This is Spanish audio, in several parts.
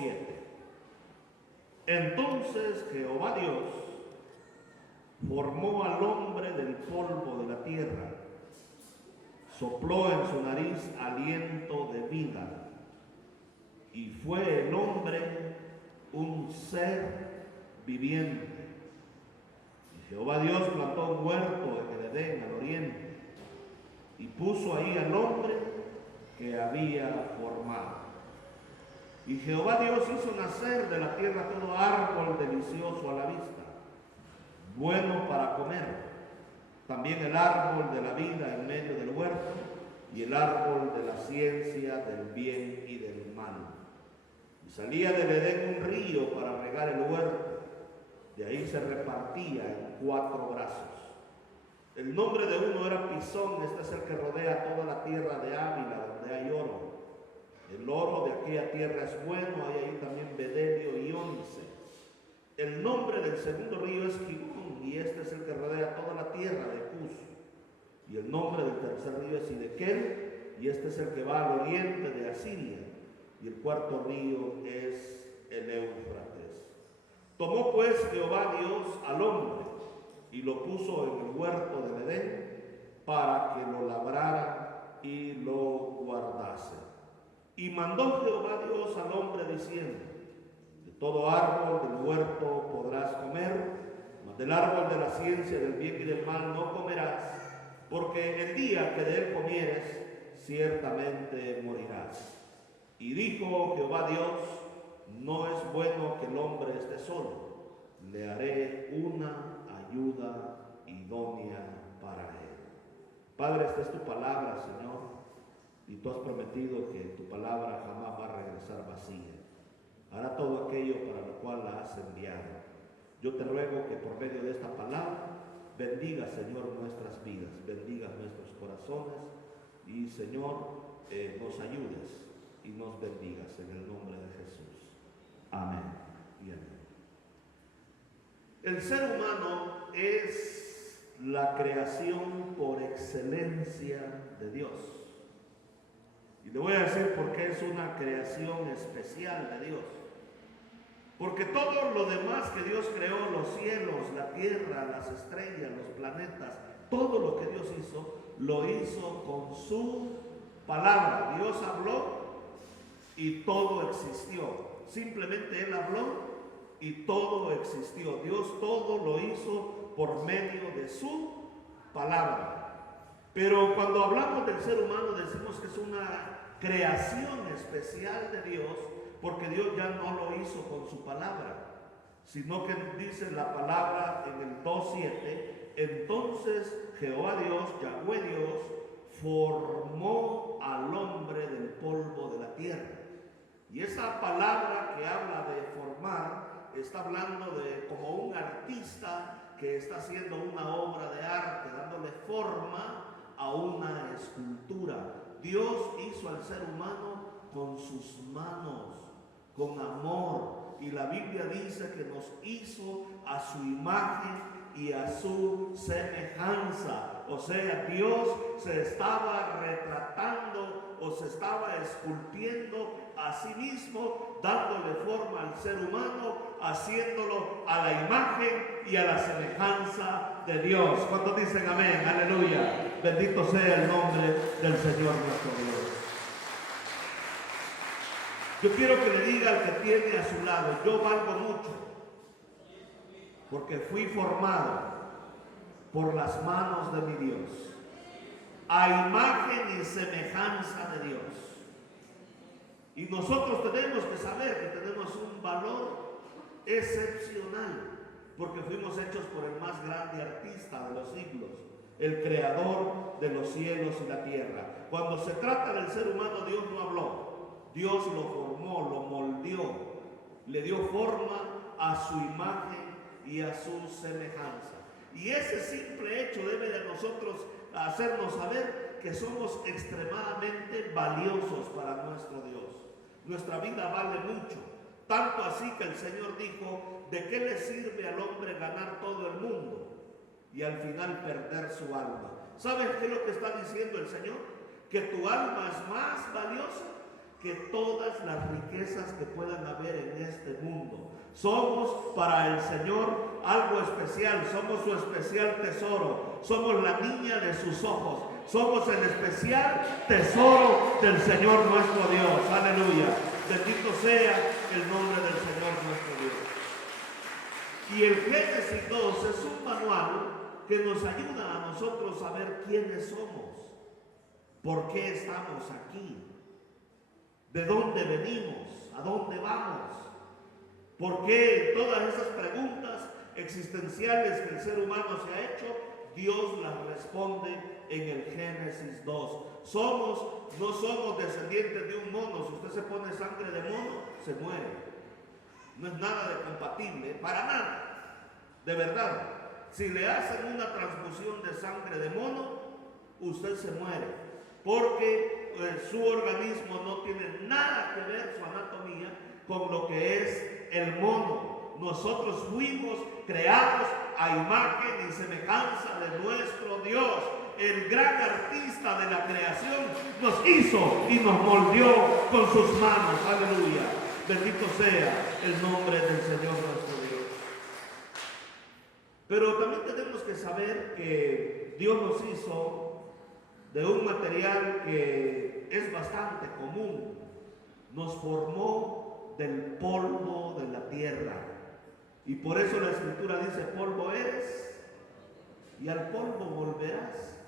2:7. Entonces Jehová Dios formó al hombre del polvo de la tierra, sopló en su nariz aliento de vida, y fue el hombre un ser viviente. Y Jehová Dios plantó un huerto en el Edén al oriente, y puso ahí al hombre que había formado. Y Jehová Dios hizo nacer de la tierra todo árbol delicioso a la vista, bueno para comer, también el árbol de la vida en medio del huerto, y el árbol de la ciencia del bien y del mal. Y salía del Edén un río para regar el huerto, de ahí se repartía en 4 brazos. El nombre de uno era Pisón, este es el que rodea toda la tierra de Ávila, donde hay oro. El oro de aquella tierra es bueno, hay ahí también bedelio y ónice. El nombre del segundo río es Gihón, y este es el que rodea toda la tierra de Cus. Y el nombre del tercer río es Hidekel, y este es el que va al oriente de Asiria. Y el cuarto río es el Éufrates. Tomó pues Jehová Dios al hombre y lo puso en el huerto del Edén para que lo labrara y lo guardase. Y mandó Jehová Dios al hombre diciendo: de todo árbol del huerto podrás comer, mas del árbol de la ciencia del bien y del mal no comerás, porque el día que de él comieres, ciertamente morirás. Y dijo Jehová Dios: no es bueno que el hombre esté solo, le haré una ayuda idónea para él. Padre, esta es tu palabra, Señor, y tú has prometido que tu palabra jamás va a regresar vacía. Hará todo aquello para lo cual la has enviado. Yo te ruego que por medio de esta palabra bendiga, Señor, nuestras vidas, bendiga nuestros corazones y, Señor, nos ayudes y nos bendigas en el nombre de Jesús. Amén y amén. El ser humano es la creación por excelencia de Dios. Y le voy a decir por qué es una creación especial de Dios. Porque todo lo demás que Dios creó, los cielos, la tierra, las estrellas, los planetas, todo lo que Dios hizo, lo hizo con su palabra. Dios habló y todo existió. Simplemente Él habló y todo existió. Dios todo lo hizo por medio de su palabra. Pero cuando hablamos del ser humano decimos que es una creación especial de Dios, porque Dios ya no lo hizo con su palabra, sino que dice la palabra en el 2:7, entonces Jehová Dios, Yahweh Dios, formó al hombre del polvo de la tierra. Y esa palabra que habla de formar, está hablando de como un artista que está haciendo una obra de arte, dándole forma a una escultura. Dios hizo al ser humano con sus manos, con amor, y la Biblia dice que nos hizo a su imagen y a su semejanza. O sea, Dios se estaba retratando o se estaba esculpiendo a sí mismo, dándole forma al ser humano, haciéndolo a la imagen y a la semejanza de Dios. ¿Cuántos dicen amén? Aleluya. Bendito sea el nombre del Señor nuestro Dios. Yo quiero que le diga al que tiene a su lado: yo valgo mucho, porque fui formado por las manos de mi Dios, a imagen y semejanza de Dios. Y nosotros tenemos que saber que tenemos un valor excepcional, porque fuimos hechos por el más grande artista de los siglos, el creador de los cielos y la tierra. Cuando se trata del ser humano, Dios no habló. Dios lo formó, lo moldeó, le dio forma a su imagen y a su semejanza. Y ese simple hecho debe de nosotros hacernos saber que somos extremadamente valiosos para nuestro Dios. Nuestra vida vale mucho, tanto así que el Señor dijo: ¿de qué le sirve al hombre ganar todo el mundo y al final perder su alma? ¿Sabes qué es lo que está diciendo el Señor? Que tu alma es más valiosa que todas las riquezas que puedan haber en este mundo. Somos para el Señor algo especial, somos su especial tesoro, somos la niña de sus ojos, somos el especial tesoro del Señor nuestro Dios. Aleluya, bendito sea el nombre del Señor nuestro Dios. Y el Génesis 2 es un manual que nos ayuda a nosotros a ver quiénes somos, por qué estamos aquí, de dónde venimos, a dónde vamos. Porque todas esas preguntas existenciales que el ser humano se ha hecho, Dios las responde en el Génesis 2. No somos descendientes de un mono. Si usted se pone sangre de mono, se muere. No es nada de compatible, para nada. De verdad, si le hacen una transfusión de sangre de mono, usted se muere. Porque su organismo no tiene nada que ver, su anatomía, con lo que es el mono. Nosotros fuimos creados a imagen y semejanza de nuestro Dios. El gran artista de la creación nos hizo y nos moldeó con sus manos. Aleluya. Bendito sea el nombre del Señor nuestro Dios. Pero también tenemos que saber que Dios nos hizo de un material que es bastante común. Nos formó del polvo de la tierra. Y por eso la Escritura dice: polvo eres y al polvo volverás.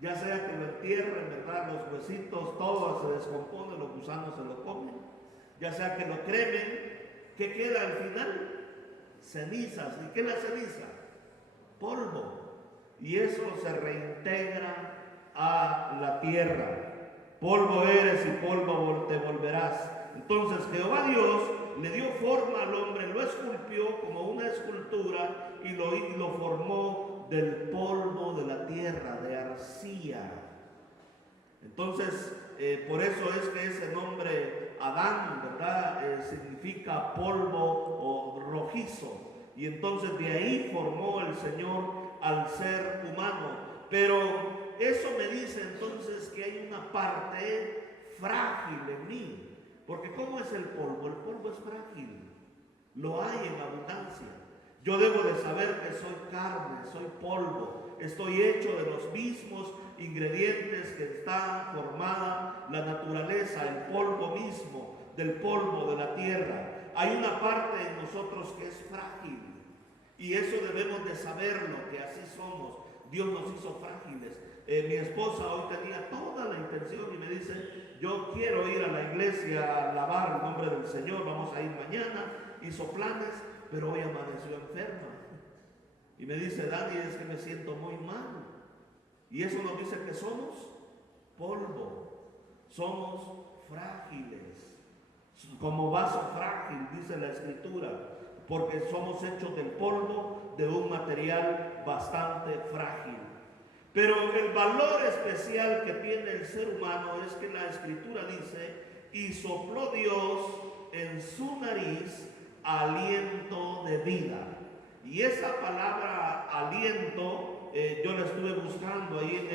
Ya sea que lo entierren, ¿verdad? Los huesitos, todo se descompone, los gusanos se lo comen. Ya sea que lo cremen, ¿qué queda al final? Cenizas. ¿Y qué es la ceniza? Polvo. Y eso se reintegra a la tierra. Polvo eres y polvo te volverás. Entonces Jehová Dios le dio forma al hombre, lo esculpió como una escultura y lo formó del polvo de la tierra, de arcilla. Entonces, por eso es que ese nombre Adán, ¿verdad? Significa polvo o rojizo. Y entonces de ahí formó el Señor al ser humano. Pero eso me dice entonces que hay una parte frágil en mí. Porque ¿cómo es el polvo? El polvo es frágil. Lo hay en abundancia. Yo debo de saber que soy carne, soy polvo. Estoy hecho de los mismos ingredientes que está formada la naturaleza, el polvo mismo, del polvo de la tierra. Hay una parte en nosotros que es frágil. Y eso debemos de saberlo, que así somos. Dios nos hizo frágiles. Mi esposa hoy tenía toda la intención y me dice: yo quiero ir a la iglesia a alabar el nombre del Señor, vamos a ir mañana. Hizo planes, pero hoy amaneció enferma. Y me dice: Dani, es que me siento muy mal. Y eso nos dice que somos polvo, somos frágiles, como vaso frágil, dice la Escritura, porque somos hechos del polvo, de un material bastante frágil. Pero el valor especial que tiene el ser humano es que la Escritura dice: y sopló Dios en su nariz aliento de vida. Y esa palabra aliento, yo la estuve buscando ahí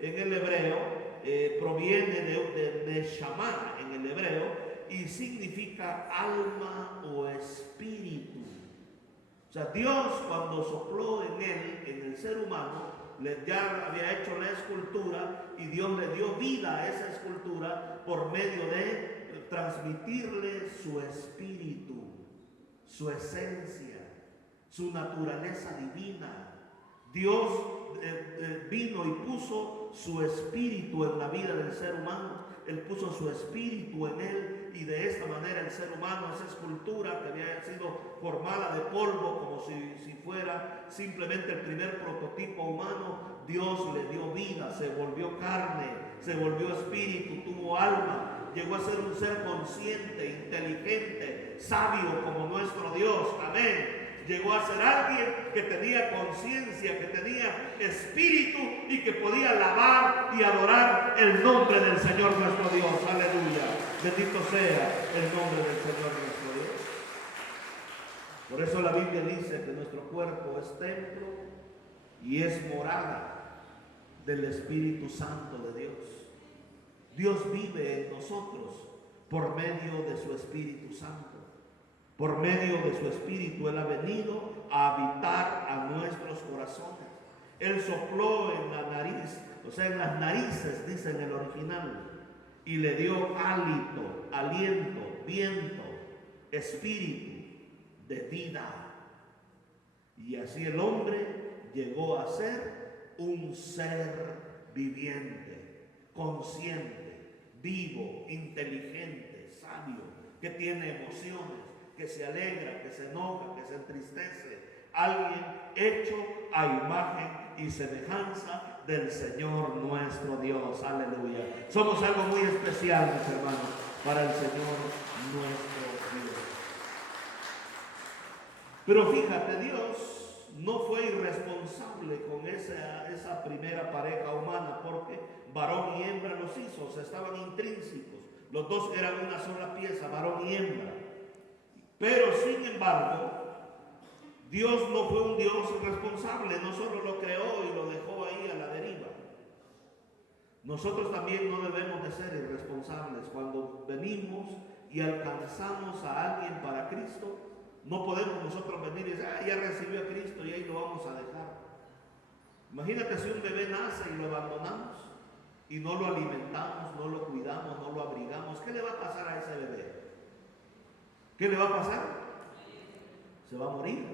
en el hebreo, proviene de Shama en el hebreo, y significa alma o espíritu. O sea, Dios, cuando sopló en él, en el ser humano, ya había hecho la escultura y Dios le dio vida a esa escultura por medio de transmitirle su espíritu, su esencia, su naturaleza divina. Dios vino y puso su espíritu en la vida del ser humano. Él puso su espíritu en él, y de esta manera el ser humano, esa escultura que había sido formada de polvo, como si fuera simplemente el primer prototipo humano, Dios le dio vida, se volvió carne, se volvió espíritu, tuvo alma, llegó a ser un ser consciente, inteligente, sabio como nuestro Dios. Amén. Llegó a ser alguien que tenía conciencia, que tenía espíritu y que podía alabar y adorar el nombre del Señor nuestro Dios. Aleluya. Bendito sea el nombre del Señor nuestro Dios. Por eso la Biblia dice que nuestro cuerpo es templo y es morada del Espíritu Santo de Dios. Dios vive en nosotros. por medio de su Espíritu Santo. Por medio de su Espíritu Él ha venido a habitar a nuestros corazones. Él sopló en la nariz, o sea, en las narices, dice en el original, y le dio hálito, aliento, viento, espíritu de vida. Y así el hombre llegó a ser un ser viviente, consciente, vivo, inteligente, sabio, que tiene emociones, que se alegra, que se enoja, que se entristece. Alguien hecho a imagen y semejanza del Señor nuestro Dios. Aleluya. Somos algo muy especial, mis hermanos, para el Señor nuestro Dios. Pero fíjate, Dios no fue irresponsable con esa primera pareja humana, porque varón y hembra los hizo, o sea, estaban intrínsecos. Los dos eran una sola pieza, varón y hembra. Pero sin embargo, Dios no fue un Dios irresponsable, no solo lo creó y lo dejó ahí a la deriva. Nosotros también no debemos de ser irresponsables. Cuando venimos y alcanzamos a alguien para Cristo, no podemos nosotros venir y decir, ya recibió a Cristo y ahí lo vamos a dejar. Imagínate si un bebé nace y lo abandonamos y no lo alimentamos, no lo cuidamos, no lo abrigamos. ¿Qué le va a pasar a ese bebé? ¿Qué le va a pasar? Se va a morir.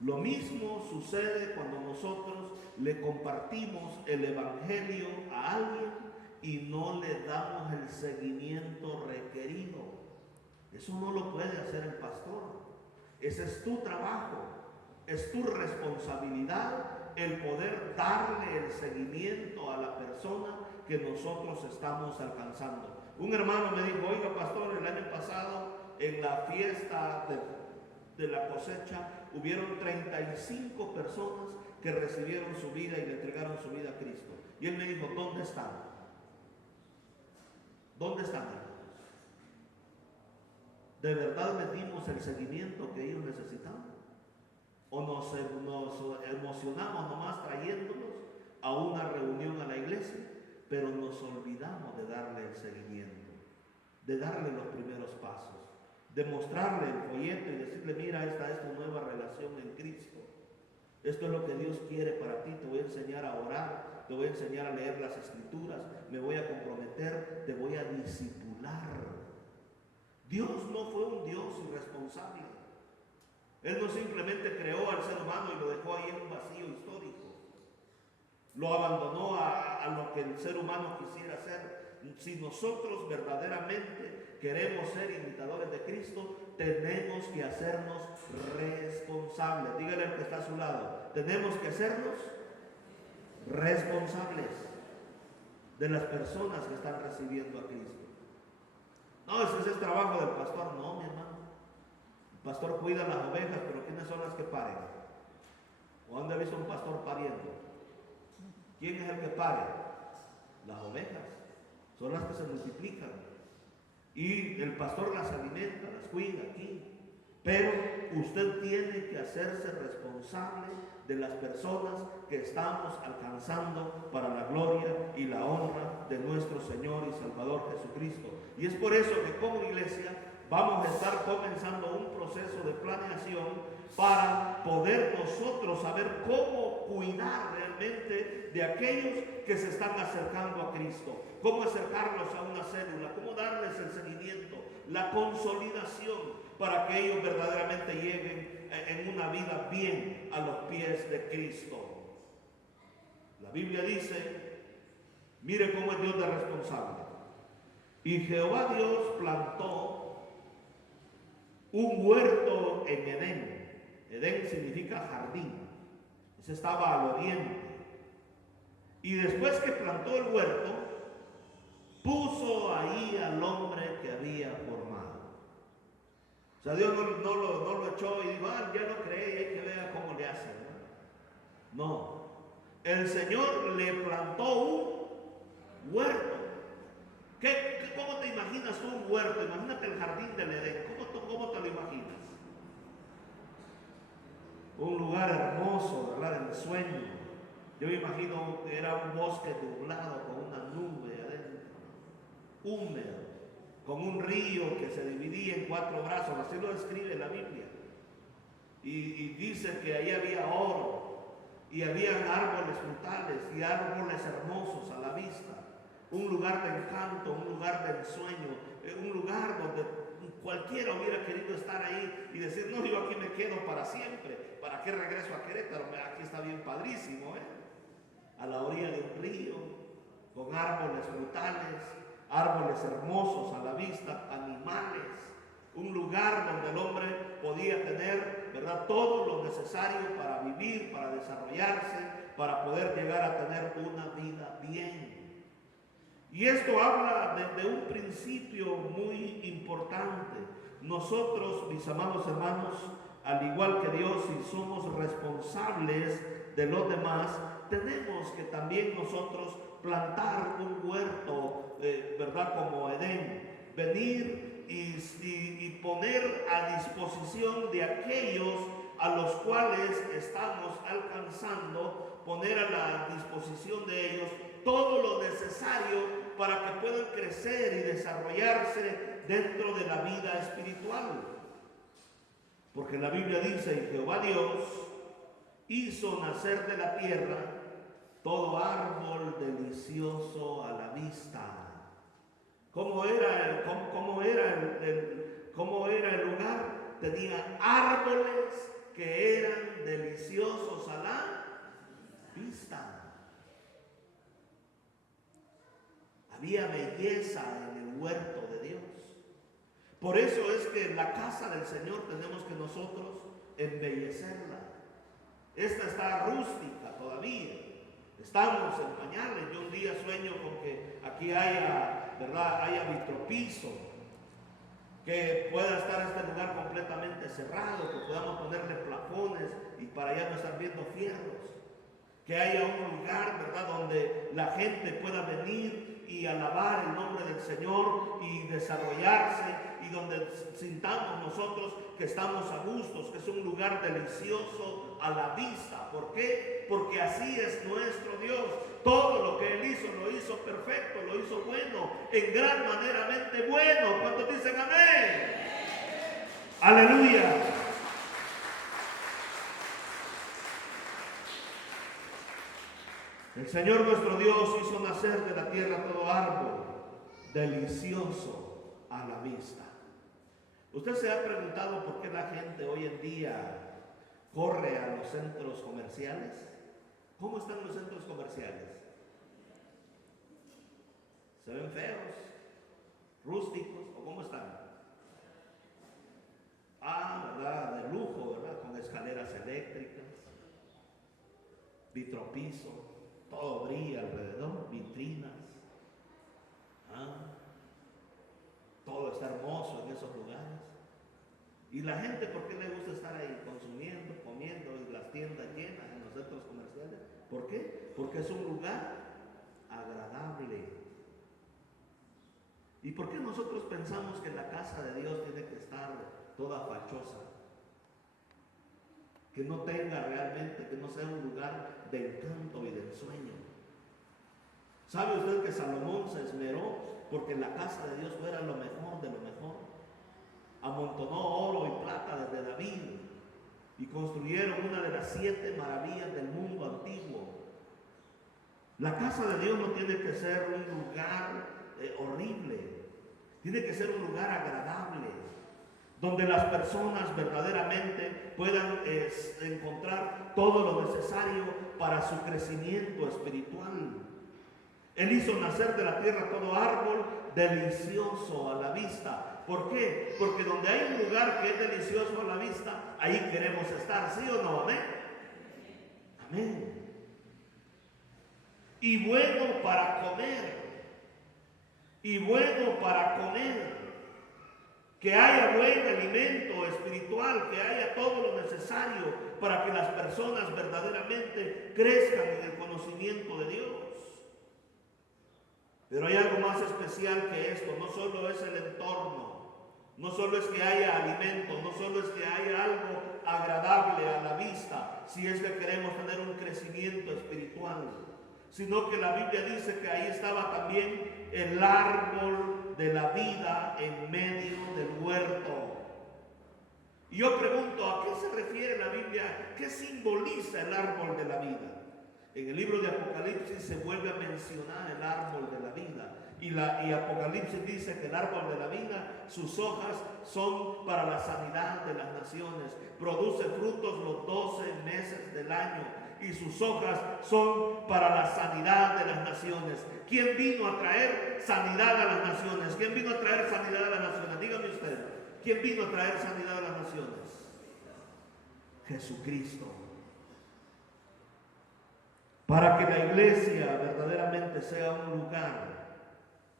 Lo mismo sucede cuando nosotros le compartimos el evangelio a alguien y no le damos el seguimiento requerido. Eso no lo puede hacer el pastor. Ese es tu trabajo, es tu responsabilidad el poder darle el seguimiento a la persona que nosotros estamos alcanzando. Un hermano me dijo, oiga pastor, el año pasado en la fiesta de la cosecha hubieron 35 personas que recibieron su vida y le entregaron su vida a Cristo. Y él me dijo, ¿dónde están? ¿Dónde están? ¿De verdad les dimos el seguimiento que ellos necesitaban? ¿O nos emocionamos nomás trayéndolos a una reunión a la iglesia, pero nos olvidamos de darle el seguimiento, de darle los primeros pasos, de mostrarle el folleto y decirle, mira, esta es tu nueva relación en Cristo. Esto es lo que Dios quiere para ti. Te voy a enseñar a orar, te voy a enseñar a leer las Escrituras, me voy a comprometer, te voy a discipular. Dios no fue un Dios irresponsable. Él no simplemente creó al ser humano y lo dejó ahí en un vacío histórico. Lo abandonó a lo que el ser humano quisiera hacer. Si nosotros verdaderamente queremos ser imitadores de Cristo, tenemos que hacernos responsables. Dígale al que está a su lado, tenemos que hacernos responsables de las personas que están recibiendo a Cristo. No, ese es trabajo del pastor. No, mi hermano. El pastor cuida las ovejas, pero ¿quiénes son las que paren? ¿O dónde ha visto un pastor pariendo? ¿Quién es el que pare? Las ovejas. Son las que se multiplican. Y el pastor las alimenta, las cuida aquí. Pero usted tiene que hacerse responsable de las personas que estamos alcanzando para la gloria y la honra de nuestro Señor y Salvador Jesucristo. Y es por eso que como iglesia vamos a estar comenzando un proceso de planeación para poder nosotros saber cómo cuidar realmente de aquellos que se están acercando a Cristo, cómo acercarlos a una célula, cómo darles el seguimiento, la consolidación, para que ellos verdaderamente lleguen en una vida bien a los pies de Cristo. La Biblia dice, mire cómo es Dios de responsable. Y Jehová Dios plantó un huerto en Edén. Edén significa jardín. Ese estaba al oriente. Y después que plantó el huerto, puso ahí al hombre que había formado. O sea, Dios no lo echó y dijo, ya lo creé y hay que ver cómo le hace. No. El Señor le plantó un huerto. ¿Cómo te imaginas tú un huerto? Imagínate el jardín del Edén. ¿Cómo te lo imaginas? Un lugar hermoso, ¿verdad? En sueño. Yo me imagino que era un bosque nublado con una nube adentro, húmedo. con un río que se dividía en 4 brazos, así lo describe la Biblia. Y dice que ahí había oro, y habían árboles frutales y árboles hermosos a la vista. Un lugar de encanto, un lugar de ensueño, un lugar donde cualquiera hubiera querido estar ahí y decir, no, yo aquí me quedo para siempre. ¿Para qué regreso a Querétaro? Aquí está bien padrísimo, a la orilla de un río, con árboles frutales, árboles hermosos a la vista, animales, un lugar donde el hombre podía tener, ¿verdad?, todo lo necesario para vivir, para desarrollarse, para poder llegar a tener una vida bien. Y esto habla de un principio muy importante. Nosotros, mis amados hermanos, al igual que Dios, si somos responsables de los demás, tenemos que también nosotros plantar un huerto, ¿verdad?, como Edén, venir y poner a disposición de aquellos a los cuales estamos alcanzando, poner a la disposición de ellos todo lo necesario para que puedan crecer y desarrollarse dentro de la vida espiritual. Porque la Biblia dice, y Jehová Dios hizo nacer de la tierra todo árbol delicioso a la vista. ¿Cómo era el lugar? Tenía árboles que eran deliciosos a la vista. Había belleza en el huerto de Dios. Por eso es que en la casa del Señor tenemos que nosotros embellecerla. Esta está rústica todavía. Estamos en pañales. Yo un día sueño con que aquí haya, ¿verdad?, haya vitropiso, que pueda estar este lugar completamente cerrado, que podamos ponerle plafones y para allá no estar viendo fierros. Que haya un lugar, ¿verdad?, donde la gente pueda venir y alabar el nombre del Señor y desarrollarse, y donde sintamos nosotros que estamos a gustos, que es un lugar delicioso a la vista. ¿Por qué? Porque así es nuestro Dios. Todo lo que Él hizo, lo hizo perfecto, lo hizo bueno, en gran maneramente bueno. ¿Cuántos dicen amén? Aleluya. El Señor nuestro Dios hizo nacer de la tierra todo árbol delicioso a la vista. ¿Usted se ha preguntado por qué la gente hoy en día corre a los centros comerciales? ¿Cómo están los centros comerciales? ¿Se ven feos? ¿Rústicos? ¿O cómo están? ¿Verdad? De lujo, ¿verdad? Con escaleras eléctricas, vitropiso. Todo brilla alrededor, vitrinas. Todo está hermoso en esos lugares. Y la gente, ¿por qué le gusta estar ahí consumiendo, comiendo, y las tiendas llenas en los centros comerciales? ¿Por qué? Porque es un lugar agradable. ¿Y por qué nosotros pensamos que la casa de Dios tiene que estar toda fachosa? Que no tenga realmente, que no sea un lugar de encanto y de ensueño. ¿Sabe usted que Salomón se esmeró porque la casa de Dios fuera lo mejor de lo mejor? Amontonó oro y plata desde David y construyeron una de las 7 maravillas del mundo antiguo. La casa de Dios no tiene que ser un lugar horrible, tiene que ser un lugar agradable, donde las personas verdaderamente puedan encontrar todo lo necesario para su crecimiento espiritual. Él hizo nacer de la tierra todo árbol delicioso a la vista. ¿Por qué? Porque donde hay un lugar que es delicioso a la vista, ahí queremos estar, ¿sí o no? Amén. Amén. Y bueno para comer. Y bueno para comer. Que haya buen alimento espiritual, que haya todo lo necesario para que las personas verdaderamente crezcan en el conocimiento de Dios. Pero hay algo más especial que esto. No solo es el entorno, no solo es que haya alimento, no solo es que haya algo agradable a la vista, si es que queremos tener un crecimiento espiritual, sino que la Biblia dice que ahí estaba también el árbol de la vida en medio del huerto. Y yo pregunto, ¿a qué se refiere la Biblia? ¿Qué simboliza el árbol de la vida? En el libro de Apocalipsis se vuelve a mencionar el árbol de la vida. Y Apocalipsis dice que el árbol de la vida, sus hojas son para la sanidad de las naciones. Produce frutos los 12 meses del año. Y sus hojas son para la sanidad de las naciones. ¿Quién vino a traer sanidad a las naciones? ¿Quién vino a traer sanidad a las naciones? Dígame usted. ¿Quién vino a traer sanidad a las naciones? Jesucristo. Para que la iglesia verdaderamente sea un lugar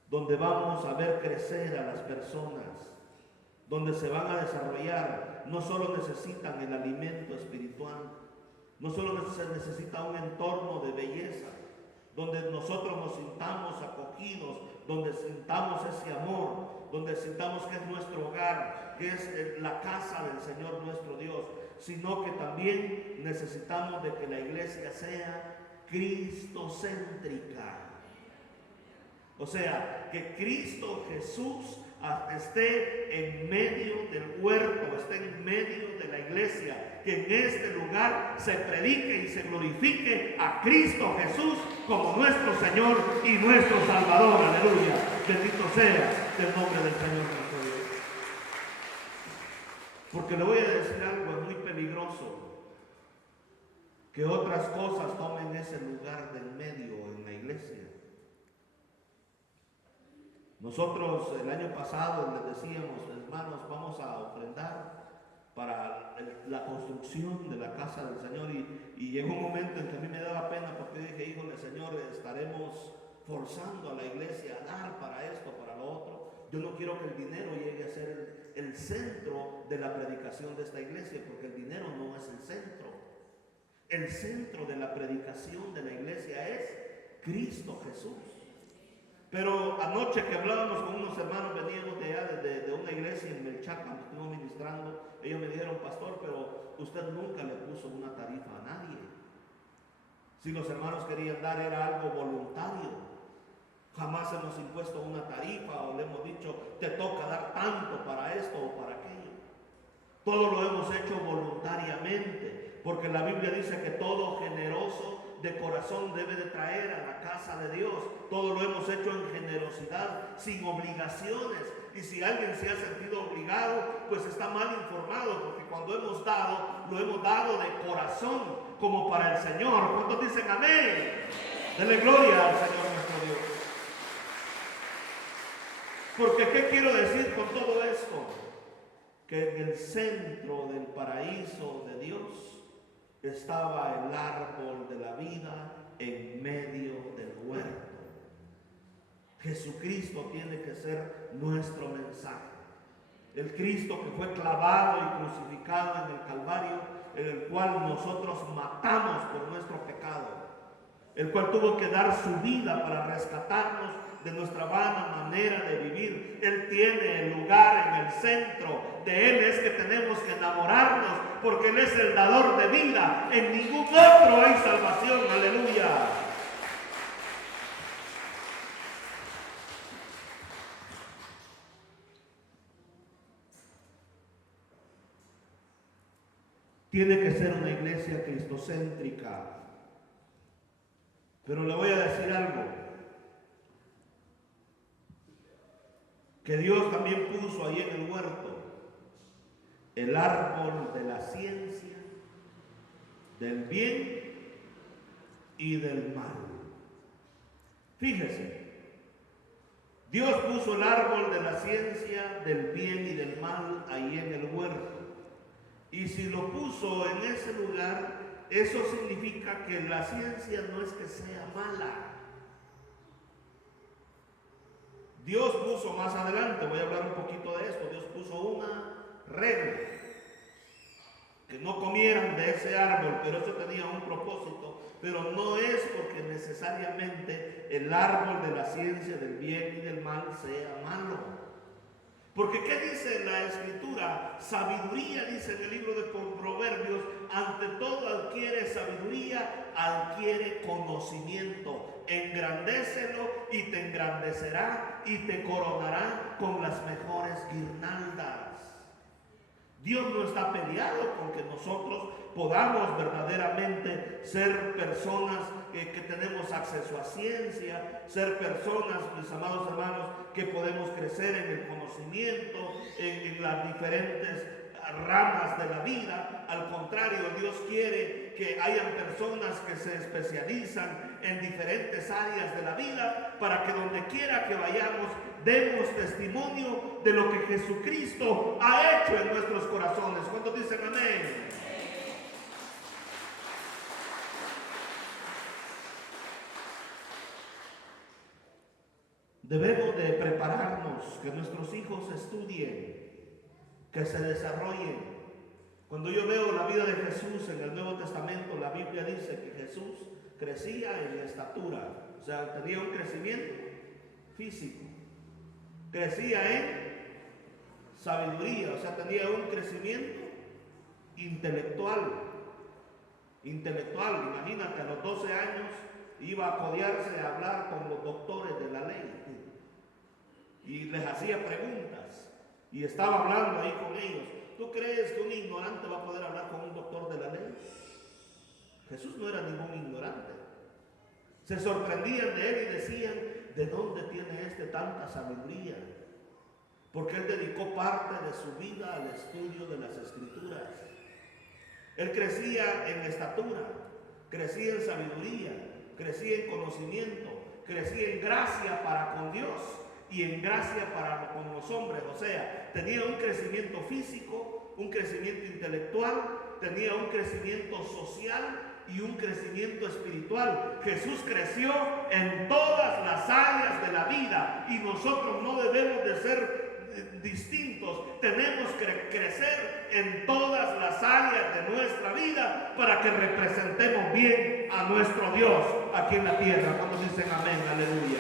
donde vamos a ver crecer a las personas, donde se van a desarrollar, no solo necesitan el alimento espiritual, no solo se necesita un entorno de belleza, donde nosotros nos sintamos acogidos, donde sintamos ese amor, donde sintamos que es nuestro hogar, que es la casa del Señor nuestro Dios, sino que también necesitamos de que la iglesia sea cristocéntrica. O sea, que Cristo Jesús esté en medio del huerto, esté en medio de la iglesia, que en este lugar se predique y se glorifique a Cristo Jesús como nuestro Señor y nuestro Salvador. Aleluya. Bendito sea el nombre del Señor nuestro Dios. Porque le voy a decir algo, es muy peligroso que otras cosas tomen ese lugar del medio en la iglesia. Nosotros el año pasado les decíamos, hermanos, vamos a ofrendar para la construcción de la casa del Señor, y llegó un momento en que a mí me daba pena, porque dije, híjole Señor, estaremos forzando a la iglesia a dar para esto, para lo otro. Yo no quiero que el dinero llegue a ser el centro de la predicación de esta iglesia, porque el dinero no es el centro. El centro de la predicación de la iglesia es Cristo Jesús. Pero anoche que hablábamos con unos hermanos, veníamos de allá de una iglesia en Melchaca, donde estuvimos ministrando, ellos me dijeron, pastor, pero usted nunca le puso una tarifa a nadie. Si los hermanos querían dar, era algo voluntario. Jamás hemos impuesto una tarifa o le hemos dicho, te toca dar tanto para esto o para aquello. Todo lo hemos hecho voluntariamente, porque la Biblia dice que todo generoso de corazón debe de traer a la casa de Dios. Todo lo hemos hecho en generosidad, sin obligaciones. Y si alguien se ha sentido obligado, pues está mal informado, porque cuando hemos dado, lo hemos dado de corazón, como para el Señor. ¿Cuántos dicen amén? Dele gloria al Señor nuestro Dios. Porque ¿qué quiero decir con todo esto? Que en el centro del paraíso de Dios estaba el árbol de la vida en medio del huerto. Jesucristo tiene que ser nuestro mensaje. El Cristo que fue clavado y crucificado en el Calvario, en el cual nosotros matamos por nuestro pecado, el cual tuvo que dar su vida para rescatarnos de nuestra vana manera de vivir. Él tiene el lugar en el centro. De Él es que tenemos que enamorarnos, porque Él es el dador de vida. En ningún otro hay salvación. Aleluya. Tiene que ser una iglesia cristocéntrica. Pero le voy a decir algo, que Dios también puso ahí en el huerto el árbol de la ciencia, del bien y del mal. Fíjese, Dios puso el árbol de la ciencia, del bien y del mal ahí en el huerto. Y si lo puso en ese lugar, eso significa que la ciencia no es que sea mala. Dios puso más adelante, voy a hablar un poquito de esto, Dios puso una regla, que no comieran de ese árbol, pero eso tenía un propósito, pero no es porque necesariamente el árbol de la ciencia del bien y del mal sea malo. Porque ¿qué dice la Escritura? Sabiduría, dice en el libro de Proverbios, ante todo adquiere sabiduría, adquiere conocimiento. engrandécelo y te engrandecerá y te coronará con las mejores guirnaldas. Dios no está peleado con que nosotros podamos verdaderamente ser personas que tenemos acceso a ciencia, ser personas, mis amados hermanos, que podemos crecer en el conocimiento, en las diferentes ramas de la vida. Al contrario, Dios quiere que hayan personas que se especializan en diferentes áreas de la vida para que donde quiera que vayamos demos testimonio de lo que Jesucristo ha hecho en nuestros corazones. ¿Cuántos dicen amén? Debemos de prepararnos, que nuestros hijos estudien, que se desarrollen. Cuando yo veo la vida de Jesús en el Nuevo Testamento, la Biblia dice que Jesús crecía en estatura, o sea, tenía un crecimiento físico, crecía en sabiduría, o sea, tenía un crecimiento intelectual. Imagínate, a los 12 años iba a codearse a hablar con los doctores de la ley y les hacía preguntas y estaba hablando ahí con ellos. ¿Tú crees que un ignorante va a poder hablar con un doctor de la ley? Jesús no era ningún ignorante. Se sorprendían de él y decían, ¿de dónde tiene este tanta sabiduría? Porque él dedicó parte de su vida al estudio de las Escrituras. Él crecía en estatura, crecía en sabiduría, crecía en conocimiento, crecía en gracia para con Dios y en gracia para con los hombres. O sea, tenía un crecimiento físico, un crecimiento intelectual, tenía un crecimiento social y un crecimiento espiritual. Jesús creció en todas las áreas de la vida y nosotros no debemos de ser distintos. Tenemos que crecer en todas las áreas de nuestra vida para que representemos bien a nuestro Dios aquí en la tierra. Cuando dicen amén, aleluya.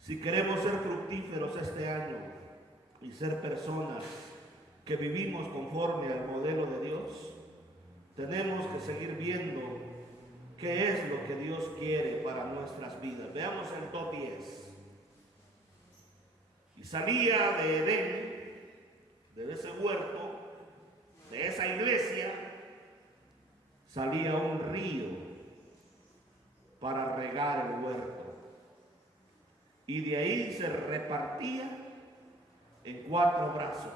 Si queremos ser fructíferos este año y ser personas que vivimos conforme al modelo de Dios, tenemos que seguir viendo qué es lo que Dios quiere para nuestras vidas. Veamos el top 10. Y salía de Edén, de ese huerto, de esa iglesia, salía un río para regar el huerto. Y de ahí se repartía en 4 brazos.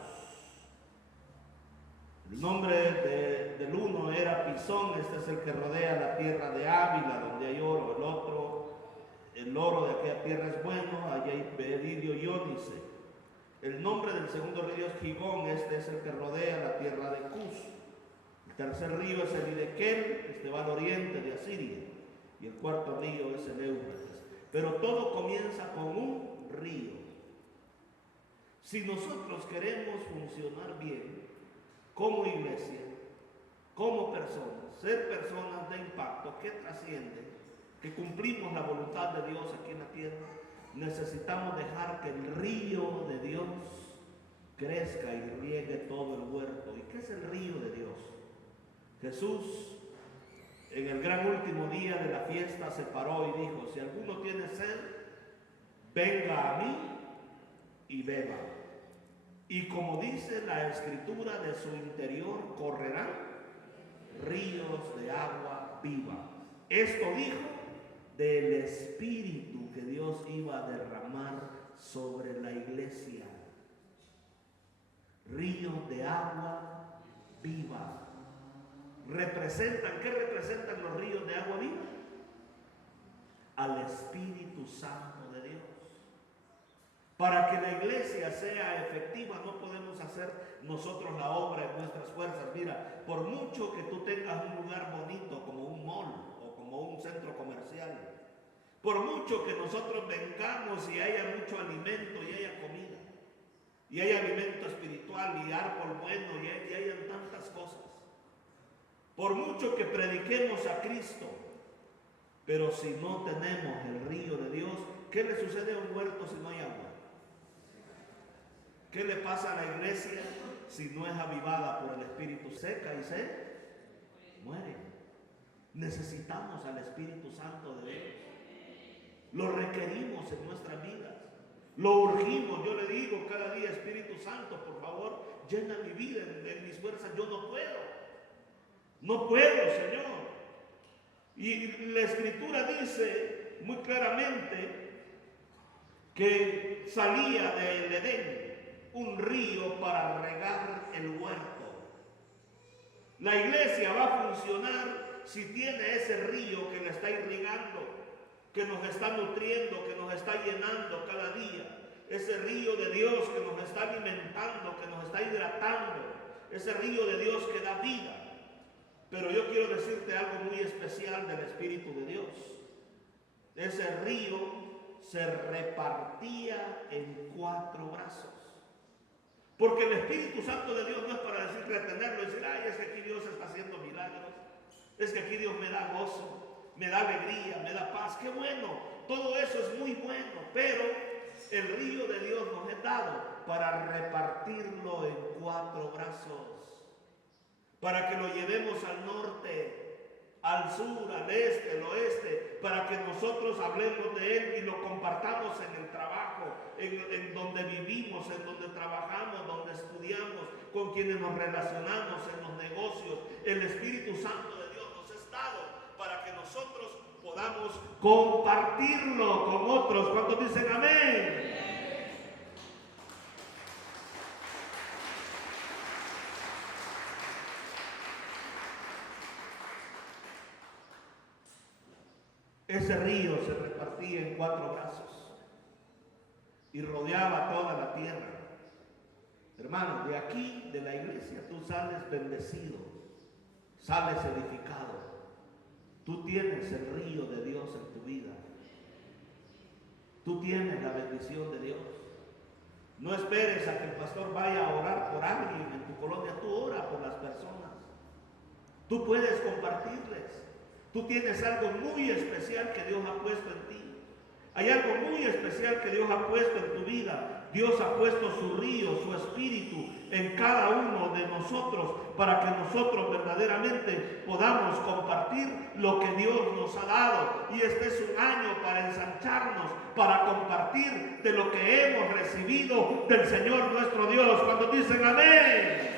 El nombre del uno era Pisón, este es el que rodea la tierra de Ávila, donde hay oro. El otro, el oro de aquella tierra es bueno, allá hay berilio y ónice. El nombre del segundo río es Gigón, este es el que rodea la tierra de Cus. El tercer río es el Hidekel, este va al oriente de Asiria. Y el cuarto río es el Éufrates. Pero todo comienza con un río. Si nosotros queremos funcionar bien como iglesia, como personas, ser personas de impacto que trascienden, que cumplimos la voluntad de Dios aquí en la tierra, necesitamos dejar que el río de Dios crezca y riegue todo el huerto. ¿Y qué es el río de Dios? Jesús, en el gran último día de la fiesta, se paró y dijo: si alguno tiene sed, venga a mí y beba. Y como dice la Escritura, de su interior correrán ríos de agua viva. Esto dijo del Espíritu que Dios iba a derramar sobre la iglesia. Ríos de agua viva. ¿Qué representan los ríos de agua viva? Al Espíritu Santo de Dios. Para que la iglesia sea efectiva, no podemos hacer nosotros la obra en nuestras fuerzas. Mira, por mucho que tú tengas un lugar bonito como un mall o como un centro comercial, por mucho que nosotros vengamos y haya mucho alimento y haya comida, y haya alimento espiritual y árbol bueno y hayan tantas cosas, por mucho que prediquemos a Cristo, pero si no tenemos el río de Dios, ¿qué le sucede a un huerto si no hay agua? ¿Qué le pasa a la iglesia si no es avivada por el Espíritu, seca y se muere. Necesitamos al Espíritu Santo de Dios. Lo requerimos en nuestras vidas. Lo urgimos. Yo le digo cada día, Espíritu Santo, por favor, llena mi vida en mis fuerzas. Yo no puedo. No puedo, Señor. Y la Escritura dice muy claramente que salía del Edén un río para regar el huerto. La iglesia va a funcionar si tiene ese río que la está irrigando, que nos está nutriendo, que nos está llenando cada día. Ese río de Dios que nos está alimentando, que nos está hidratando. Ese río de Dios que da vida. Pero yo quiero decirte algo muy especial del Espíritu de Dios. Ese río se repartía en 4 brazos. Porque el Espíritu Santo de Dios no es para decir, retenerlo y decir, ay, es que aquí Dios está haciendo milagros. Es que aquí Dios me da gozo, me da alegría, me da paz. ¡Qué bueno! Todo eso es muy bueno, pero el río de Dios nos es dado para repartirlo en 4 brazos. Para que lo llevemos al norte, al sur, al este, al oeste, para que nosotros hablemos de Él y lo compartamos en el trabajo, en donde vivimos, en donde trabajamos, donde estudiamos, con quienes nos relacionamos, en los negocios. El Espíritu Santo de Dios nos es dado para que nosotros podamos compartirlo con otros. ¿Cuántos dicen amén? Ese río se repartía en 4 brazos y rodeaba toda la tierra. Hermano, de aquí, de la iglesia, tú sales bendecido, sales edificado. Tú tienes el río de Dios en tu vida. Tú tienes la bendición de Dios. No esperes a que el pastor vaya a orar por alguien en tu colonia. Tú ora por las personas. Tú puedes compartirles. Tú tienes algo muy especial que Dios ha puesto en ti. Hay algo muy especial que Dios ha puesto en tu vida. Dios ha puesto su río, su espíritu en cada uno de nosotros para que nosotros verdaderamente podamos compartir lo que Dios nos ha dado. Y este es un año para ensancharnos, para compartir de lo que hemos recibido del Señor nuestro Dios. Cuando dicen amén.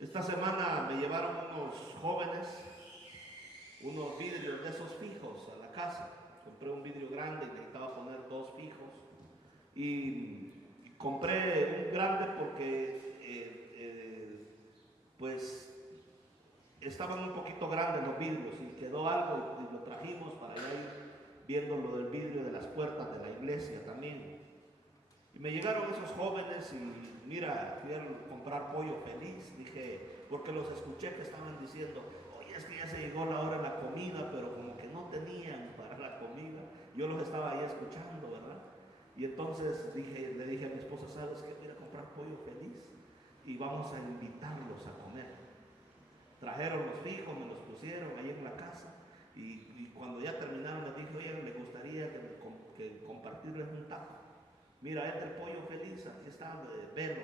Esta semana me llevaron unos jóvenes unos vidrios de esos fijos a la casa. Compré un vidrio grande y necesitaba poner 2 fijos. Y compré un grande porque pues estaban un poquito grandes los vidrios y quedó algo y lo trajimos para ya ir viendo lo del vidrio de las puertas de la iglesia también. Y me llegaron esos jóvenes y mira, fui a comprar pollo feliz, dije, porque los escuché que estaban diciendo, oye, es que ya se llegó la hora de la comida, pero como que no tenían para la comida. Yo los estaba ahí escuchando, ¿verdad? Y entonces le dije a mi esposa, ¿sabes qué? Voy a ir a comprar pollo feliz y vamos a invitarlos a comer. Trajeron los fijos, me los pusieron ahí en la casa y cuando ya terminaron les dije, oye, me gustaría que compartirles un taco. Mira, este el pollo feliz, aquí está, velo.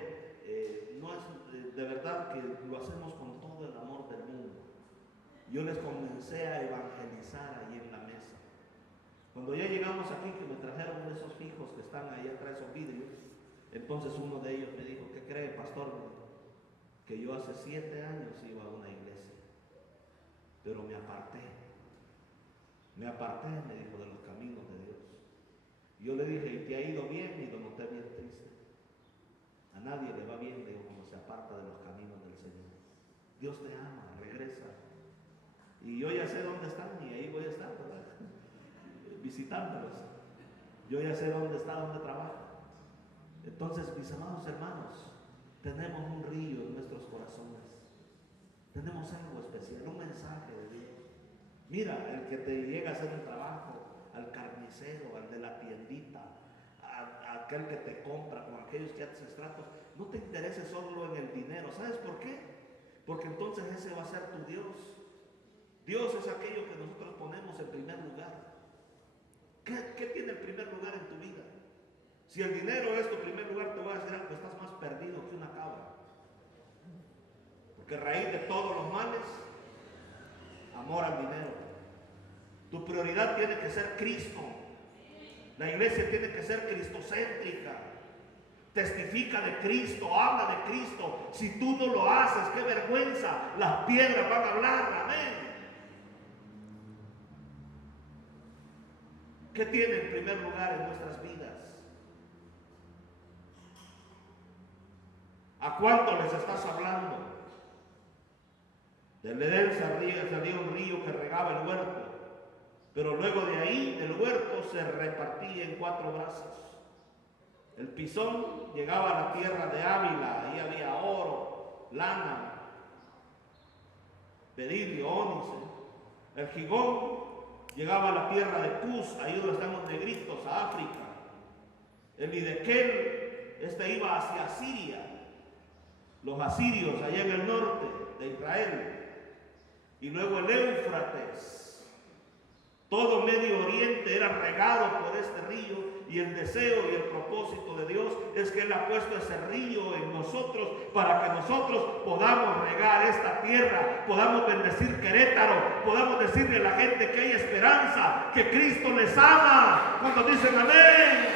No es de verdad que lo hacemos con todo el amor del mundo. Yo les comencé a evangelizar ahí en la mesa. Cuando ya llegamos aquí, que me trajeron esos fijos que están ahí atrás, esos vidrios, entonces uno de ellos me dijo, ¿qué cree, pastor? Que yo hace 7 años iba a una iglesia, pero me aparté, me dijo, de los caminos de Dios. Yo le dije, ¿y te ha ido bien? Y lo noté bien triste. A nadie le va bien, digo, cuando se aparta de los caminos del Señor. Dios te ama, regresa. Y yo ya sé dónde están y ahí voy a estar, ¿verdad? Visitándolos. Yo ya sé dónde está, dónde trabaja. Entonces, mis amados hermanos, tenemos un río en nuestros corazones. Tenemos algo especial, un mensaje de Dios. Mira, el que te llega a hacer un trabajo, al carnicero, al de la tiendita, a aquel que te compra, con aquellos que haces tratos, no te intereses solo en el dinero. ¿Sabes por qué? Porque entonces ese va a ser tu Dios. Dios es aquello que nosotros ponemos en primer lugar. ¿Qué tiene el primer lugar en tu vida? Si el dinero es tu primer lugar, te voy a decir algo, estás más perdido que una cabra. Porque raíz de todos los males, amor al dinero. Tu prioridad tiene que ser Cristo. La iglesia tiene que ser cristocéntrica. Testifica de Cristo, habla de Cristo. Si tú no lo haces, qué vergüenza. Las piedras van a hablar, amén. ¿Qué tiene en primer lugar en nuestras vidas? ¿A cuánto les estás hablando? Del Edén salía un río que regaba el huerto, pero luego de ahí el huerto se repartía en 4 brazos. El Pisón llegaba a la tierra de Ávila, ahí había oro, lana, berilio, ónice. El Gigón llegaba a la tierra de Cus, ahí donde están los negritos, a África. El Hidekel, iba hacia Siria, los asirios allá en el norte de Israel. Y luego el Éufrates. Todo Medio Oriente era regado por este río, y el deseo y el propósito de Dios es que Él ha puesto ese río en nosotros para que nosotros podamos regar esta tierra, podamos bendecir Querétaro, podamos decirle a la gente que hay esperanza, que Cristo les ama, cuando dicen amén.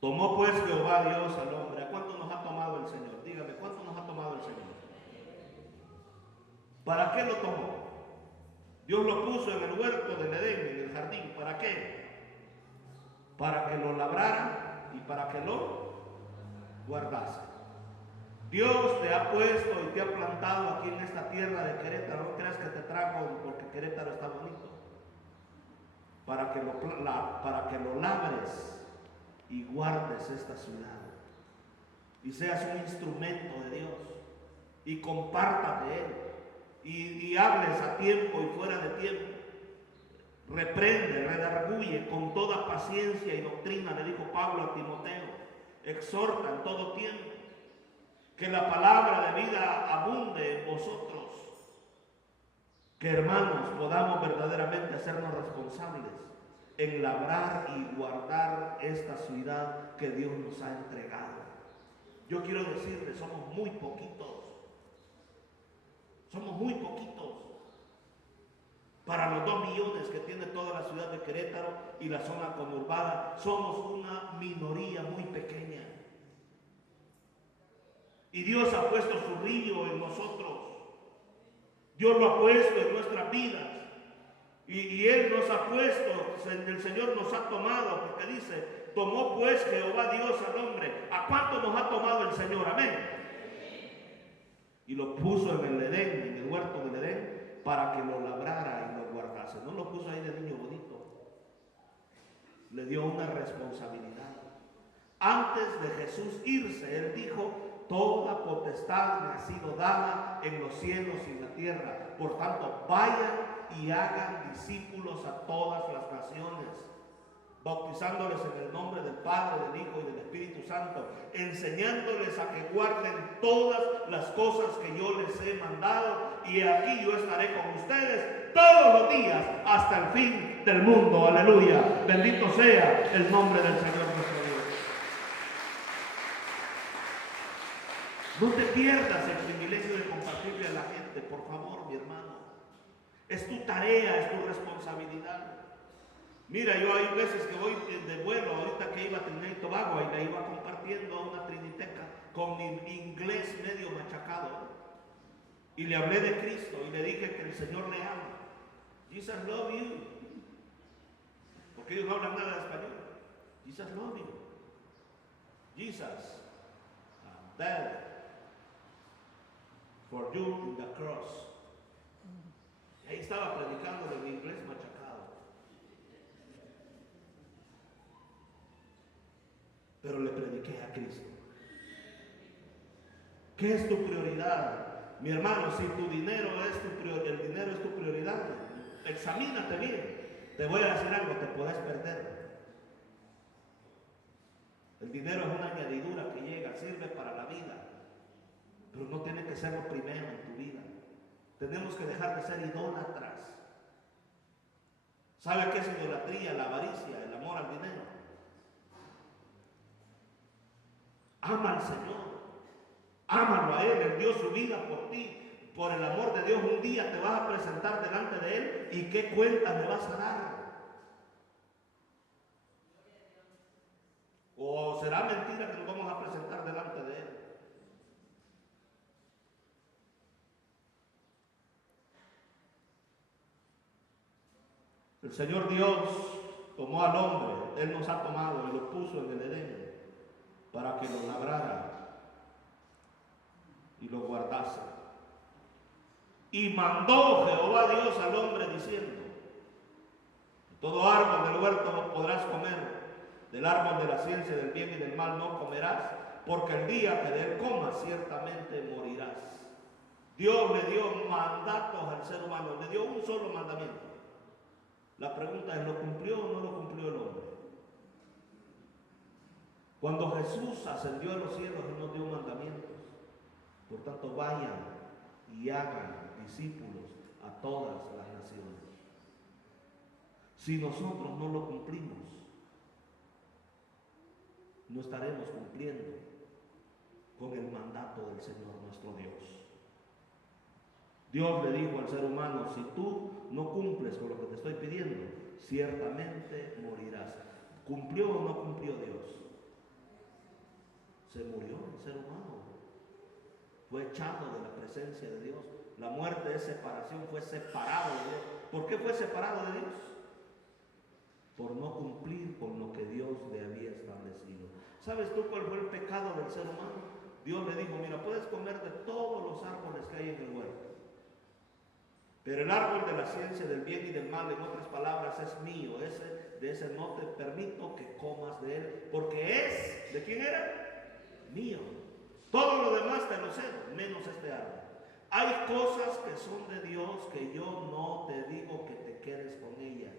Tomó pues Jehová Dios al hombre. ¿A cuánto nos ha tomado el Señor? Dígame, ¿cuánto nos ha tomado el Señor? ¿Para qué lo tomó? Dios lo puso en el huerto del Edén, en el jardín. ¿Para qué? Para que lo labrara y para que lo guardase. Dios te ha puesto y te ha plantado aquí en esta tierra de Querétaro. No creas que te trajo porque Querétaro está bonito. Para que lo labres y guardes esta ciudad y seas un instrumento de Dios y compartas de Él y hables a tiempo y fuera de tiempo. Reprende, redarguye con toda paciencia y doctrina, le dijo Pablo a Timoteo. Exhorta en todo tiempo, que la palabra de vida abunde en vosotros, que hermanos podamos verdaderamente hacernos responsables en labrar y guardar esta ciudad que Dios nos ha entregado. Yo quiero decirles, somos muy poquitos. Somos muy poquitos. Para los 2 millones que tiene toda la ciudad de Querétaro y la zona conurbada, somos una minoría muy pequeña. Y Dios ha puesto su río en nosotros. Dios lo ha puesto en nuestras vidas. Y Él nos ha puesto, el Señor nos ha tomado, porque dice, tomó pues Jehová Dios al hombre. ¿A cuánto nos ha tomado el Señor? Amén. Y lo puso en el Edén, en el huerto del Edén, para que lo labrara y lo guardase. No lo puso ahí de niño bonito. Le dio una responsabilidad. Antes de Jesús irse, Él dijo, toda potestad me ha sido dada en los cielos y en la tierra. Por tanto, vayan y hagan discípulos a todas las naciones, bautizándoles en el nombre del Padre, del Hijo y del Espíritu Santo, enseñándoles a que guarden todas las cosas que yo les he mandado, y aquí yo estaré con ustedes todos los días hasta el fin del mundo. Aleluya. Bendito sea el nombre del Señor nuestro Dios. No te pierdas el privilegio de compartirle a la gente, por favor, mi hermano. Es tu tarea, es tu responsabilidad. Mira, yo hay veces que voy de vuelo, ahorita que iba a Trinidad y Tobago, y la iba compartiendo a una triniteca con mi inglés medio machacado. Y le hablé de Cristo y le dije que el Señor le ama. Jesus love you. Porque ellos no hablan nada de español. Jesus love you. Jesus died for you in the cross. Ahí estaba predicando en inglés machacado. Pero le prediqué a Cristo. ¿Qué es tu prioridad? Mi hermano, si tu dinero es el dinero es tu prioridad, examínate bien. Te voy a decir algo, te puedes perder. El dinero es una añadidura que llega, sirve para la vida, pero no tiene que ser lo primero en tu vida. Tenemos que dejar de ser idólatras. ¿Sabe qué es idolatría? La avaricia, el amor al dinero. Ama al Señor, ámalo a Él. Él dio su vida por ti. Por el amor de Dios, un día te vas a presentar delante de Él y ¿qué cuenta le vas a dar? ¿O será mentira que nos vamos a presentar delante de Él? El Señor Dios tomó al hombre, Él nos ha tomado y lo puso en el Edén para que lo labrara y lo guardase. Y mandó Jehová Dios al hombre diciendo: todo árbol del huerto podrás comer, del árbol de la ciencia del bien y del mal no comerás, porque el día que de él comas ciertamente morirás. Dios le dio mandatos al ser humano, le dio un solo mandamiento. La pregunta es, ¿lo cumplió o no lo cumplió el hombre? Cuando Jesús ascendió a los cielos, Él nos dio mandamientos. Por tanto, vayan y hagan discípulos a todas las naciones. Si nosotros no lo cumplimos, no estaremos cumpliendo con el mandato del Señor nuestro Dios. Dios le dijo al ser humano: si tú no cumples con lo que te estoy pidiendo, ciertamente morirás. ¿Cumplió o no cumplió Dios? Se murió el ser humano. Fue echado de la presencia de Dios. La muerte es separación, fue separado de Dios. ¿Por qué fue separado de Dios? Por no cumplir con lo que Dios le había establecido. ¿Sabes tú cuál fue el pecado del ser humano? Dios le dijo: mira, puedes comer de todos los árboles que hay en el huerto, pero el árbol de la ciencia del bien y del mal, en otras palabras, es mío. De ese no te permito que comas de él, porque es, ¿de quién era? Mío. Todo lo demás te lo cedo, menos este árbol. Hay cosas que son de Dios que yo no te digo que te quedes con ellas.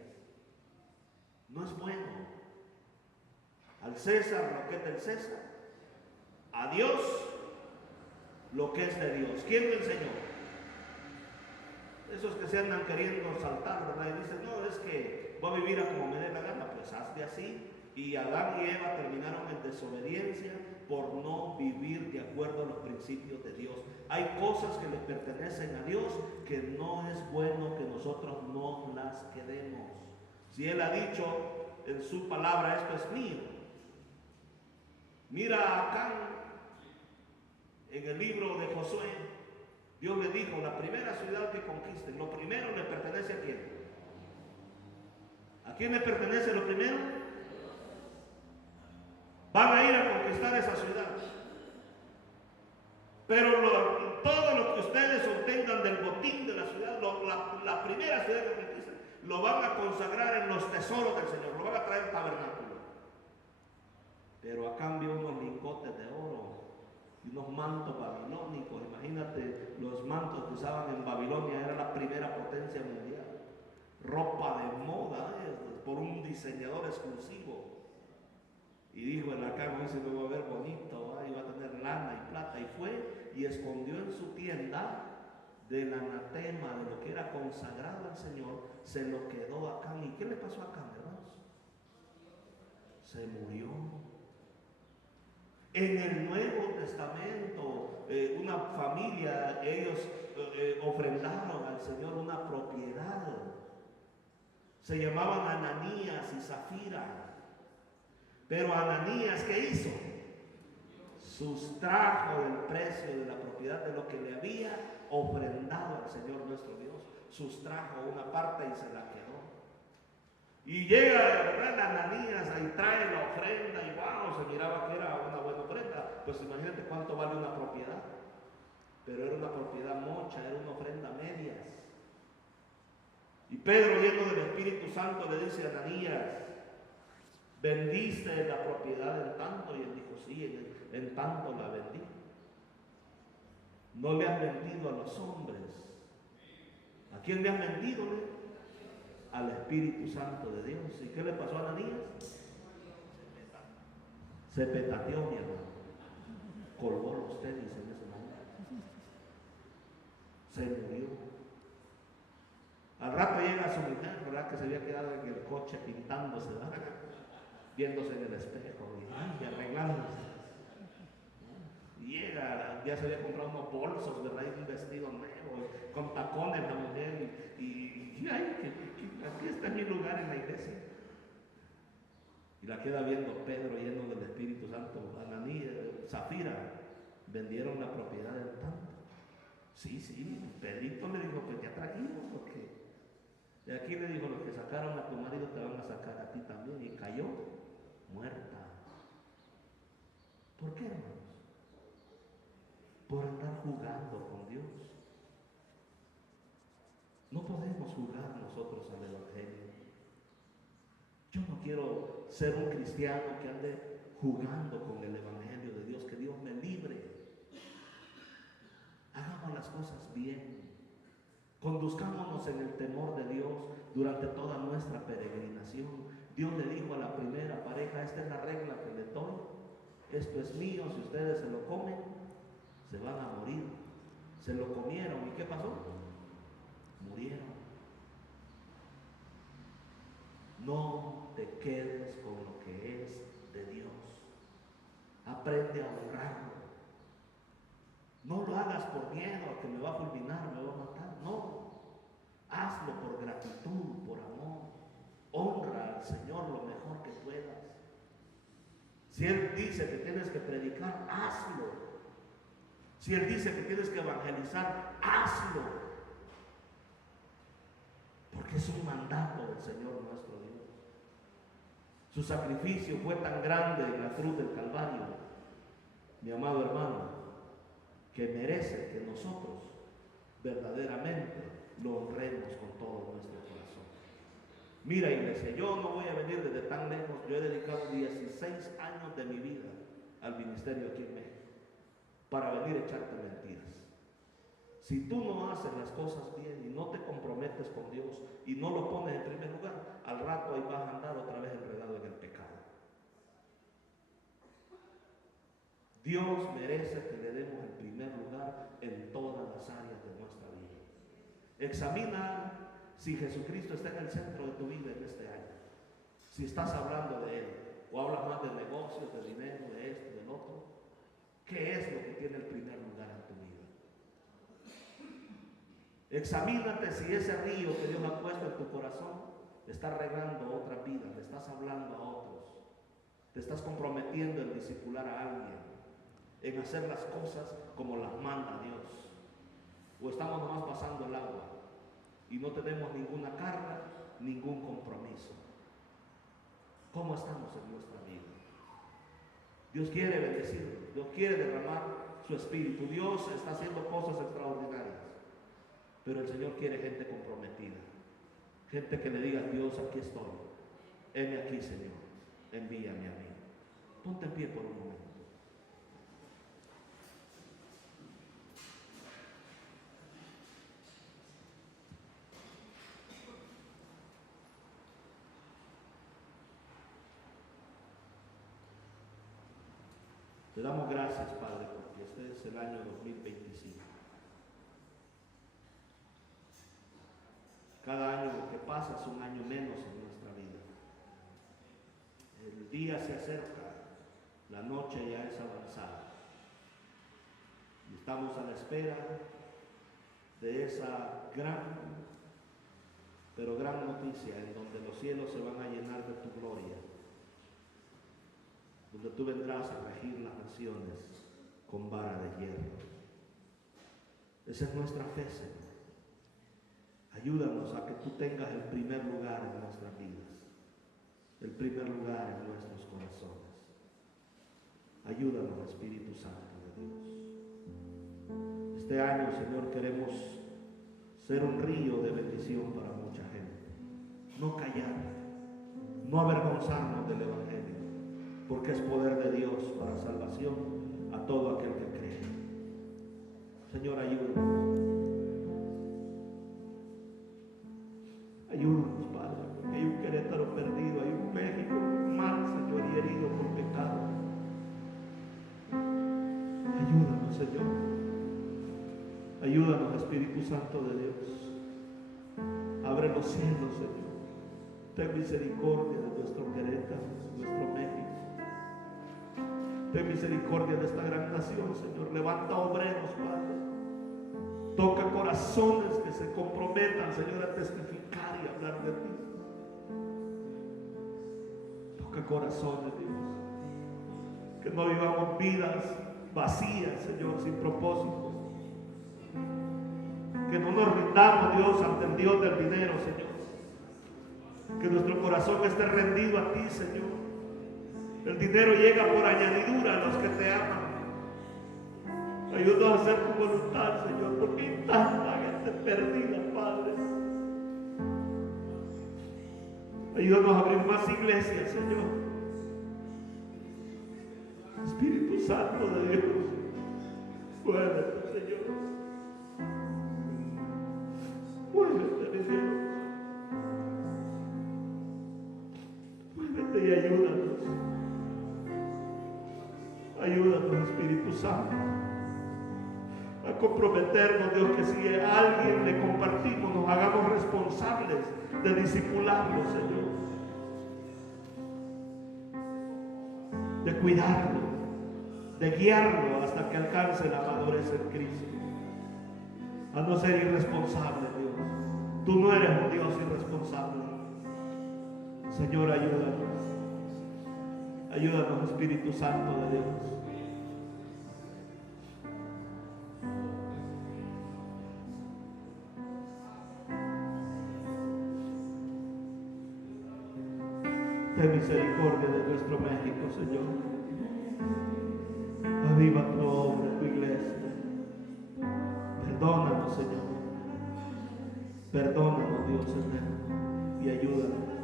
No es bueno. Al César lo que es del César, a Dios lo que es de Dios. ¿Quién te enseñó? Esos que se andan queriendo saltar, ¿verdad? Y dicen: no, es que voy a vivir a como me dé la gana. Pues hazte así. Y Adán y Eva terminaron en desobediencia por no vivir de acuerdo a los principios de Dios. Hay cosas que le pertenecen a Dios que no es bueno que nosotros no las quedemos. Si Él ha dicho en su palabra: esto es mío. Mira a Acán en el libro de Josué. Dios le dijo: la primera ciudad que conquisten, lo primero le pertenece a quién. ¿A quién le pertenece lo primero? Van a ir a conquistar esa ciudad. Pero todo lo que ustedes obtengan del botín de la ciudad, la primera ciudad que conquisten, lo van a consagrar en los tesoros del Señor, lo van a traer al tabernáculo. Pero a cambio unos lingotes de oro y unos mantos babilónicos. Imagínate, los mantos que usaban en Babilonia, era la primera potencia mundial. Ropa de moda, por un diseñador exclusivo. Y dijo: en la cama ese me va a ver bonito, y va a tener lana y plata. Y fue y escondió en su tienda del anatema, de lo que era consagrado al Señor, se lo quedó a Acán. ¿Y qué le pasó a Acán, hermanos? Se murió. En el Nuevo Testamento, una familia, ellos ofrendaron al Señor una propiedad. Se llamaban Ananías y Zafira. Pero Ananías, ¿qué hizo? Sustrajo el precio de la propiedad de lo que le había ofrendado al Señor nuestro Dios. Sustrajo una parte y se la quedó. Y llega, ¿verdad?, Ananías, ahí trae la ofrenda y wow, se miraba que era una buena ofrenda. Pues imagínate cuánto vale una propiedad. Pero era una propiedad mocha, era una ofrenda a medias. Y Pedro, lleno del Espíritu Santo, le dice a Ananías: ¿vendiste la propiedad en tanto? Y él dijo: sí, en tanto la vendí. No le has mentido a los hombres. ¿A quién le has mentido? Al Espíritu Santo de Dios. ¿Y qué le pasó a Ananías? Se petateó, mi hermano. Colgó los tenis en ese momento. Se murió. Al rato llega su mujer, ¿verdad? Que se había quedado en el coche pintándose, ¿verdad? Viéndose en el espejo y arreglándose. Y llega, ya se había comprado unos bolsos, ¿verdad? Y un vestido nuevo, con tacones la mujer. Y ay, aquí está mi lugar en la iglesia. Y la queda viendo Pedro lleno del Espíritu Santo. Ananías, Zafira, vendieron la propiedad del tanto. Sí, Pedrito le dijo, pues ya trajimos, porque de aquí le dijo, los que sacaron a tu marido te van a sacar a ti también. Y cayó muerta. ¿Por qué, hermanos? Por andar jugando con Dios. No podemos jugar nosotros al Evangelio. Yo no quiero ser un cristiano que ande jugando con el Evangelio de Dios. Que Dios me libre. Hagamos las cosas bien. Conduzcámonos en el temor de Dios durante toda nuestra peregrinación. Dios le dijo a la primera pareja, esta es la regla que le doy. Esto es mío, si ustedes se lo comen, se van a morir. Se lo comieron, ¿y qué pasó? Murieron. No te quedes con lo que es de Dios. Aprende a honrarlo. No lo hagas por miedo a que me va a fulminar, me va a matar. No. Hazlo por gratitud, por amor. Honra al Señor lo mejor que puedas. Si Él dice que tienes que predicar, hazlo. Si Él dice que tienes que evangelizar, hazlo. Porque es un mandato del Señor nuestro Dios. Su sacrificio fue tan grande en la cruz del Calvario, mi amado hermano, que merece que nosotros verdaderamente lo honremos con todo nuestro corazón. Mira, iglesia, yo no voy a venir desde tan lejos. Yo he dedicado 16 años de mi vida al ministerio aquí en México para venir a echarte mentiras. Si tú no haces las cosas bien y no te comprometes con Dios y no lo pones en primer lugar, al rato ahí vas a andar otra vez enredado en el pecado. Dios merece que le demos el primer lugar en todas las áreas de nuestra vida. Examina si Jesucristo está en el centro de tu vida en este año. Si estás hablando de Él, o hablas más de negocios, de dinero, de esto, del otro. ¿Qué es lo que tiene el primer lugar en tu vida? Examínate si ese río que Dios ha puesto en tu corazón está regando otra vida, le estás hablando a otros, te estás comprometiendo en discipular a alguien, en hacer las cosas como las manda Dios, o estamos nomás pasando el agua y no tenemos ninguna carga, ningún compromiso. ¿Cómo estamos en nuestra vida? Dios quiere bendecirnos, Dios quiere derramar su espíritu, Dios está haciendo cosas extraordinarias, pero el Señor quiere gente comprometida, gente que le diga: Dios, aquí estoy, heme aquí, Señor, envíame a mí. Ponte en pie por un momento. Te damos gracias, Padre, porque este es el año 2025. Cada año que pasa es un año menos en nuestra vida. El día se acerca, la noche ya es avanzada. Y estamos a la espera de esa gran, pero gran noticia en donde los cielos se van a llenar de tu gloria, donde tú vendrás a regir las naciones con vara de hierro. Esa es nuestra fe, Señor. Ayúdanos a que tú tengas el primer lugar en nuestras vidas, el primer lugar en nuestros corazones. Ayúdanos, Espíritu Santo de Dios. Este año, Señor, queremos ser un río de bendición para mucha gente. No callar, no avergonzarnos del Evangelio, porque es poder de Dios para salvación a todo aquel que cree. Señor, ayúdanos. Ayúdanos, Padre, porque hay un Querétaro perdido, hay un México mal, Señor, y herido por pecado. Ayúdanos, Espíritu Santo de Dios. Abre los cielos, Señor. Ten misericordia de nuestro Querétaro, nuestro México. Ten misericordia de esta gran nación, Señor. Levanta obreros, Padre. Toca corazones que se comprometan, Señor, a testificar y hablar de ti. Toca corazones, Dios. Que no vivamos vidas vacías, Señor, sin propósito. Que no nos rindamos, Dios, ante el Dios del dinero, Señor. Que nuestro corazón esté rendido a ti, Señor. El dinero llega por añadidura a los que te aman. Ayúdanos a hacer tu voluntad, Señor, porque hay tanta gente perdida, Padre. Ayúdanos a abrir más iglesias, Señor. Espíritu Santo de Dios, muévete, Señor. Muévete, mi Dios. Muévete y ayúdanos. Ayúdanos, Espíritu Santo, a comprometernos, Dios, que si a alguien le compartimos, nos hagamos responsables de discipularlo, Señor, de cuidarlo, de guiarlo hasta que alcance la madurez en Cristo. A no ser irresponsable, Dios. Tú no eres un Dios irresponsable. Señor, ayúdanos. Ayúdanos, Espíritu Santo de Dios. Ten misericordia de nuestro México, Señor. Aviva tu obra, tu iglesia. Perdónanos, Señor. Perdónanos, Dios eterno, y ayúdanos.